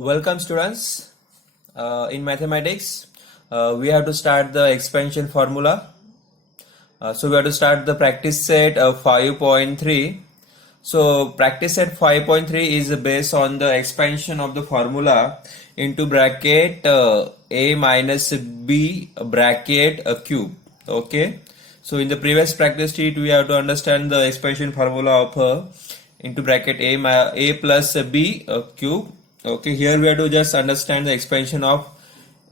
Welcome students. In mathematics, we have to start the expansion formula. So we have to start the practice set of 5.3. So practice set 5.3 is based on the expansion of the formula into bracket a minus b bracket cube. Okay. So in the previous practice sheet, we have to understand the expansion formula of into bracket a plus b cube. Okay, here we have to just understand the expansion of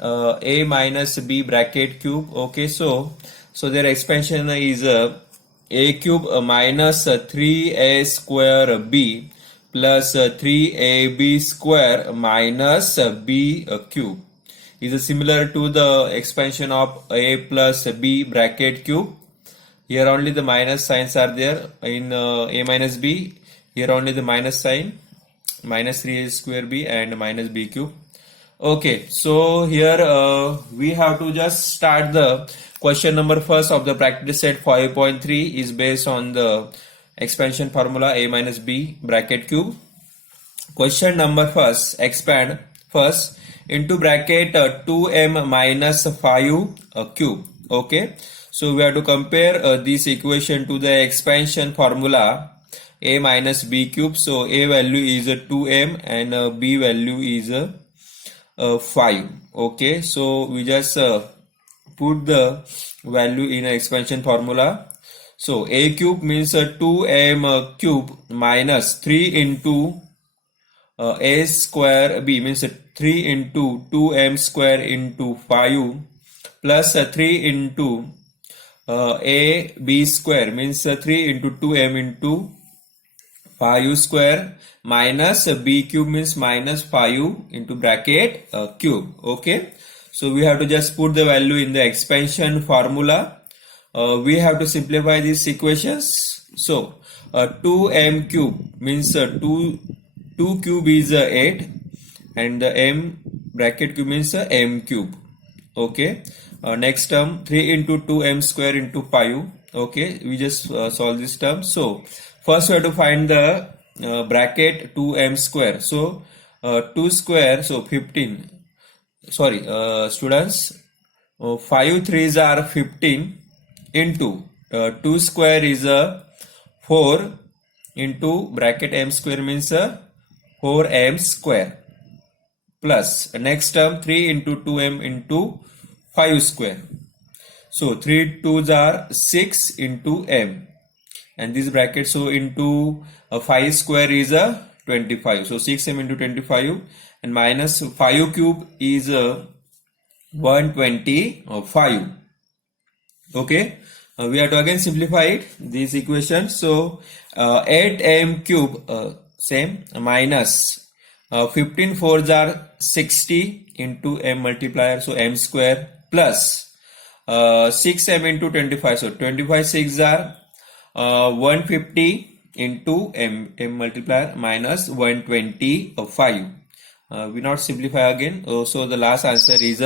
a minus b bracket cube. Okay, so their expansion is a cube minus 3a square b plus 3ab square minus b cube is similar to the expansion of a plus b bracket cube. Here only the minus signs are there in a minus b. Here only the minus sign, minus 3a square b and minus b cube. Okay, so here we have to just start the question number first of the practice set 5.3 is based on the expansion formula a minus b bracket cube. Question number first, expand first into bracket 2m minus 5 cube. Okay, so we have to compare this equation to the expansion formula a minus b cube. So a value is 2m and b value is 5. Okay, so we just put the value in expansion formula. So a cube means 2m cube minus 3 into a square b means 3 into 2m square into 5 plus 3 into a b square means 3 into 2m into 5 square minus b cube means minus 5 into bracket cube. Okay, so we have to just put the value in the expansion formula. We have to simplify these equations. So 2m cube means 2 cube is 8 and the m bracket cube means m cube. Okay, next term 3 into 2m square into 5. Okay, we just solve this term. So first we have to find the bracket 2m square. So 2 square, so 15. Sorry, students, 5 threes are 15 into 2 square is 4 into bracket m square means 4m square plus next term 3 into 2m into 5 square. So 3 2s are 6 into m. And this bracket, so into 5 square is 25. So 6m into 25 and minus 5 cube is 125. Okay, we have to again simplify it, this equation. So 8m cube same minus 15 4s are 60 into m multiplier, so m square plus 6m into 25. So 25 6s are 150 into m multiplier minus 125. We not simplify again. So the last answer is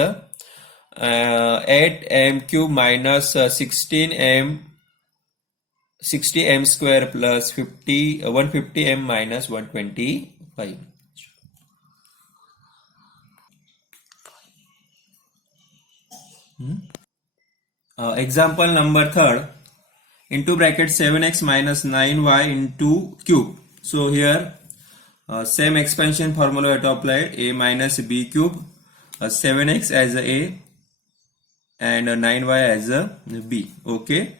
8m cube minus 16m 60m square plus 150m minus 125. Example number third. Into bracket 7x minus 9y into cube. So here same expansion formula we have to apply, a minus b cube, 7x as a and 9y as a b. Okay,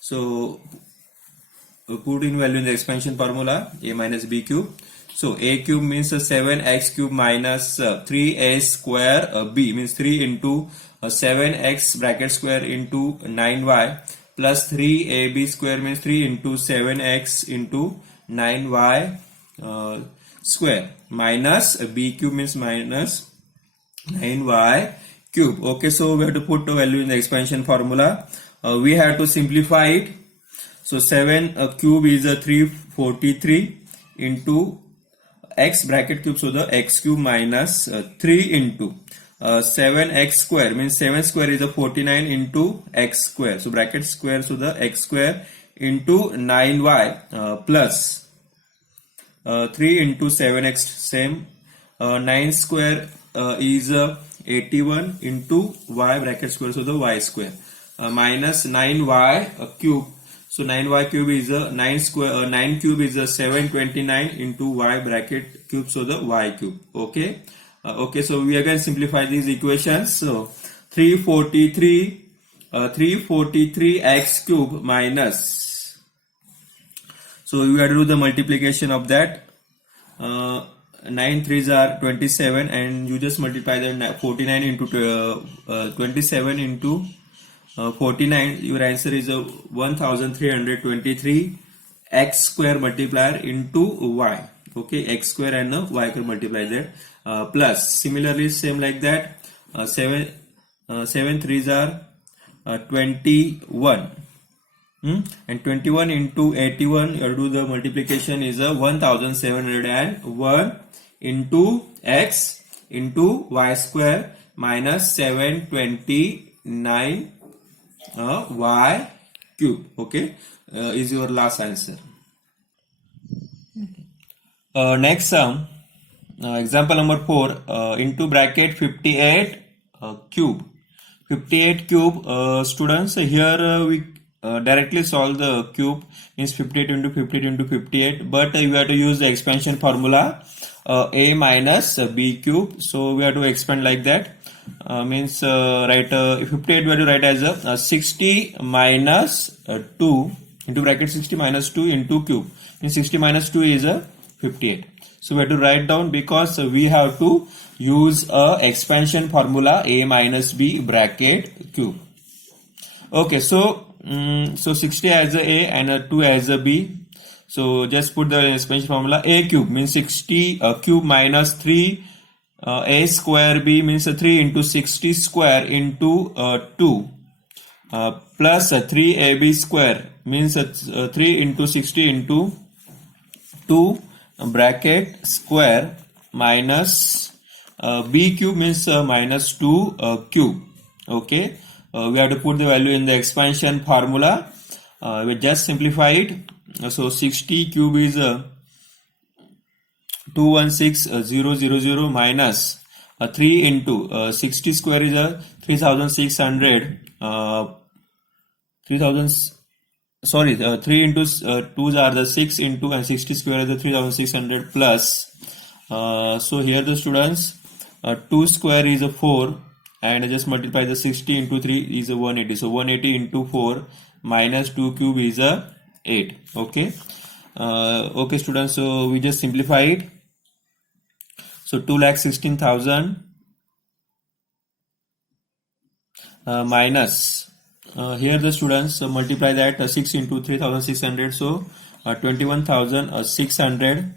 so put in value in the expansion formula a minus b cube. So a cube means 7x cube minus 3a square, b means 3 into 7x bracket square into 9y plus 3ab square means 3 into 7x into 9y square minus b cube means minus 9y cube. Okay, so we have to put the value in the expansion formula. We have to simplify it. So 7 cube is 343 into x bracket cube, so the x cube minus 3 into 7x square means 7 square is a 49 into x square, so bracket square, so the x square into 9y plus 3 into 7x same 9 square is 81 into y bracket square, so the y square, minus 9y cube. So 9y cube is 9 cube is 729 into y bracket cube, so the y cube. Okay. Okay, so we again simplify these equations. So 343 x cube minus, so we have to do the multiplication of that. 9 3s are 27, and you just multiply the 49 into 27 into 49. Your answer is 1323 x square multiplier into y. Okay, x square and y can multiply that, plus similarly same like that, 7 3s are 21, and 21 into 81, you do the multiplication is 1701 into x into y square minus 729 y cube. Okay, is your last answer. Next sum, example number 4, into bracket 58 cube. 58 cube, students, here we directly solve the cube, means 58 into 58 into 58, but we have to use the expansion formula, a minus b cube. So we have to expand like that, means write 58 we have to write as 60 minus 2 into bracket 60 minus 2 into cube, means 60 minus 2 is 58. So we have to write down, because we have to use a expansion formula, a minus b bracket cube. Okay, so 60 as a and 2 as a b. So just put the expansion formula. A cube means 60 cube minus 3 a square b means 3 into 60 square into 2 plus 3ab square means 3 into 60 into 2 bracket square minus b cube means minus 2 cube. Okay, we have to put the value in the expansion formula. We just simplify it. So 60 cube is 216000 minus 3 into 60 square is 3600 3 into 2s are the 6 into, and 60 square is the 3600 plus, so here the students 2 square is a 4, and just multiply the 60 into 3 is a 180, so 180 into 4 minus 2 cube is a 8. Okay, okay students, so we just simplify it. So 2,16,000 minus, here the students multiply that 6 into 3600, so 21,600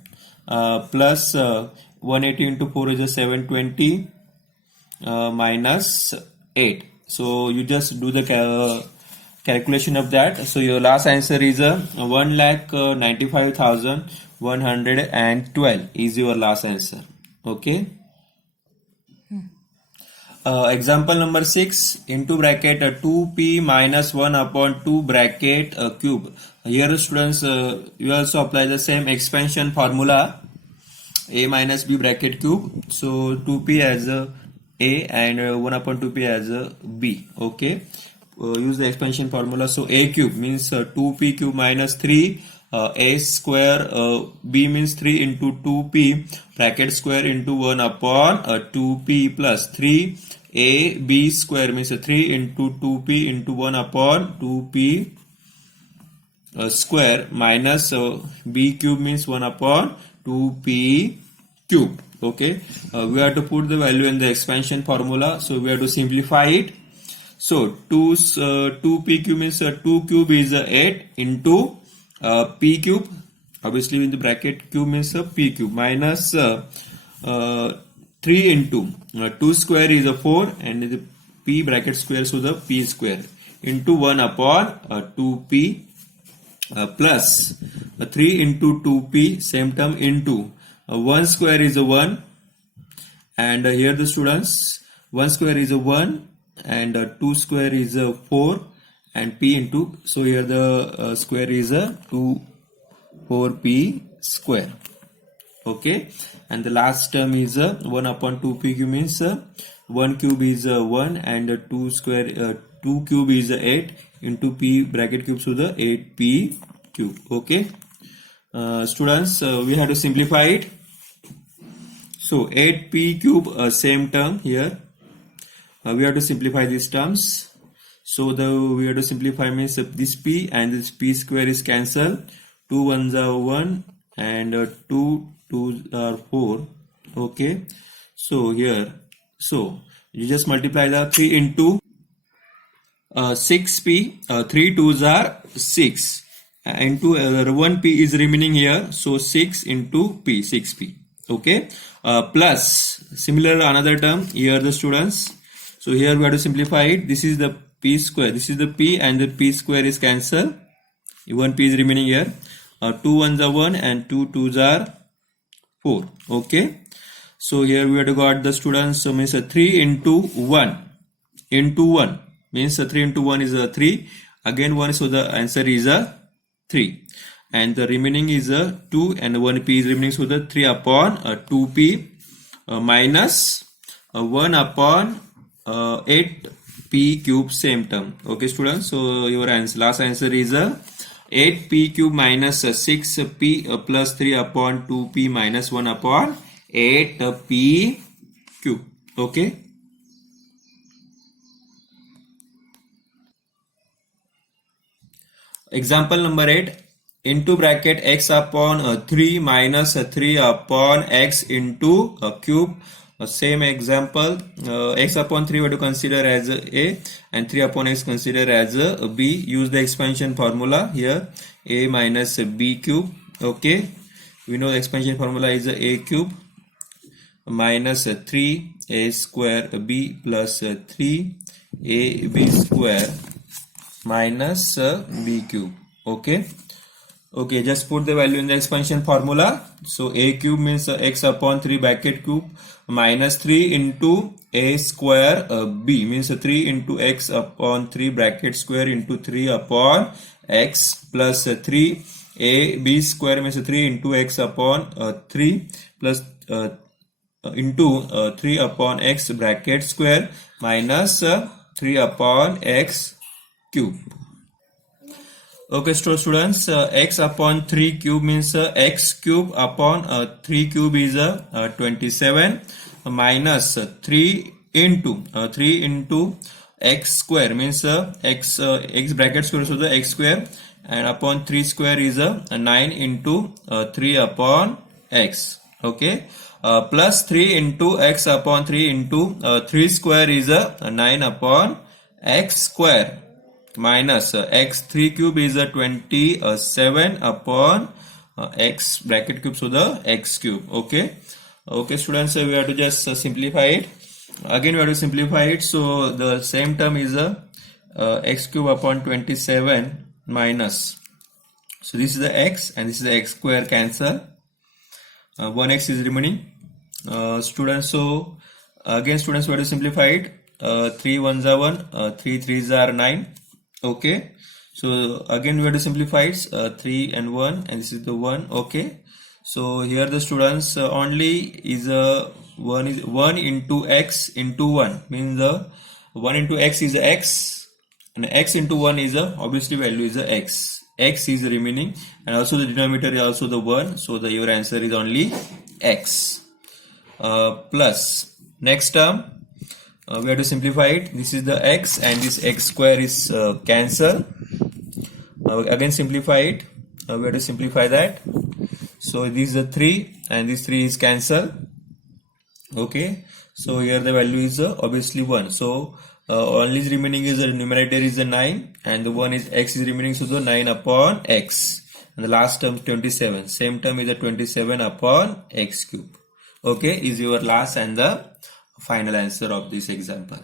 plus 180 into 4 is a 720 minus 8. So you just do the calculation of that. So your last answer is 1,95,112 is your last answer. Okay. Example number 6, into bracket 2p minus 1 upon 2 bracket cube. Here students, you also apply the same expansion formula, a minus b bracket cube. So 2p as a and 1 upon 2p as a b. Okay, use the expansion formula. So a cube means 2p cube minus 3 a square, b means 3 into 2p bracket square into 1 upon 2p plus 3 a b square means 3 into 2p into 1 upon 2p square minus b cube means 1 upon 2p cube. Okay, we have to put the value in the expansion formula, so we have to simplify it. So 2p cube means 2 cube is 8 into p cube, obviously in the bracket cube means p cube, minus 3 into 2 square is 4, and the p bracket square, so the p square into 1 upon 2p plus 3 into 2p, same term, into 1 square is 1, and here the students 1 square is 1 and 2 square is 4, and p into, so here the square is 4p square. Okay, and the last term is 1 upon 2p cube, means 1 cube is 1 and 2 square 2 cube is 8 into p bracket cube, so the 8p cube. Okay, students, we have to simplify it. So 8p cube, same term here. We have to simplify these terms. So we have to simplify, means this p and this p square is cancelled. 2 ones are 1 and 2 2s are 4. Okay, so here, so you just multiply the 3 into 6p. 3 2s are 6 into 1p is remaining here, so 6 into p, 6p. Okay, plus similar another term here, the students. So here we have to simplify it. This is the p square, this is the p, and the p square is cancelled. 1p is remaining here. 2 ones are 1 and 2 2s are 4. Okay, so here we have to got the students, so means 3 into 1 into 1 means 3 into 1 is 3, again 1, so the answer is 3, and the remaining is 2 and 1p is remaining, so the 3 upon 2p minus 1 upon 8p cube, same term. Okay students, so your answer, last answer is 8p cube minus 6p plus 3 upon 2p minus 1 upon 8p cube. Okay, example number 8. Into bracket x upon 3 minus 3 upon x into cube. Same example, x upon 3 we have to consider as a, and 3 upon x consider as b. Use the expansion formula here, a minus b cube. Okay, we know the expansion formula is a cube minus 3a square b plus 3ab square minus b cube. Okay, okay, just put the value in the expansion formula. So a cube means x upon 3 bracket cube minus 3 into a square b means 3 into x upon 3 bracket square into 3 upon x plus 3 a b square means 3 into x upon 3 plus into 3 upon x bracket square minus 3 upon x cube. Okay, students, x upon 3 cube means x cube upon 3 cube is 27 minus 3 into x square means x bracket square, so the x square, and upon 3 square is 9 into 3 upon x. Okay, plus 3 into x upon 3 into 3 square is 9 upon x square minus x 3 cube is 27 upon x bracket cube, so the x cube. Okay, okay students, we have to just simplify it. Again we have to simplify it, so the same term is x cube upon 27 minus, so this is the x and this is the x square, cancel, 1x is remaining. Students, so again students, we have to simplify it. 3 ones are 1, 3 3s are 9. Okay, so again we have to simplify it, 3 and 1, and this is the 1. Okay, so here the students only is 1 into x into 1 means 1 into x is x, and x into 1 is obviously value is x. X is remaining, and also the denominator is also the 1, so your answer is only x. Plus next term, we have to simplify it. This is the x and this x square is cancel. Again simplify it. We have to simplify that. So this is the 3 and this 3 is cancel. Okay, so here the value is obviously 1. So only is remaining is the numerator is the 9 and the 1 is x is remaining, so the 9 upon x, and the last term 27. Same term is the 27 upon x cube. Okay, is your last and the final answer of this example.